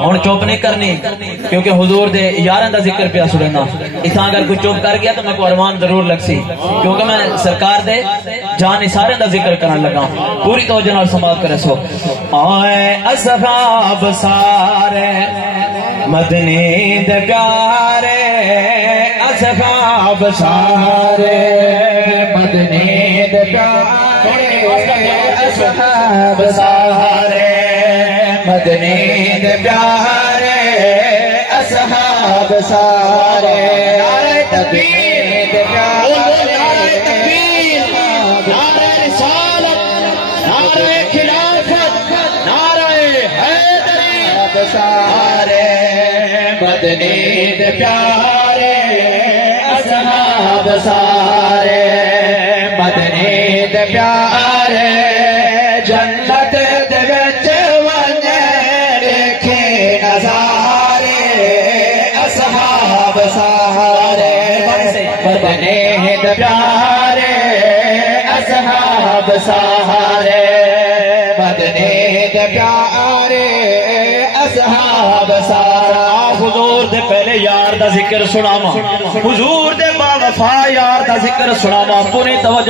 ہن چپ نہیں کرنی کیونکہ حضور دے یاراں دا ذکر پیا سننا اتھاں اگر کوئی چپ کر گیا تو میں کو ارمان ضرور لگ سی کیونکہ میں سرکار دے جان سارے دا ذکر کرن لگا پوری توجہ نال سماعت کرے سو آئے اصحاب سارے مدنی دے پیارے اصحاب سارے مدنی دے پیارے اصحاب سارے مدنی دے پیارے اصحاب سارے نعرہ تکبیر دے پیارے نعرہ تکبیر نعرہ رسالت نعرہ خلافت نعرہ حیدری سارے مدنی دے پیارے اصحاب سارے مدنی دے پیارے جنت دے وچ ونے دیکھے نظارے اصحاب سارے مدنی دے پیارے اصحاب سارے مدنی دے پیارے اصحاب سارا حضور دے پہلے یار دا ذکر سناواں حضور دے با وفا یار دا ذکر سناواں پوری توجہ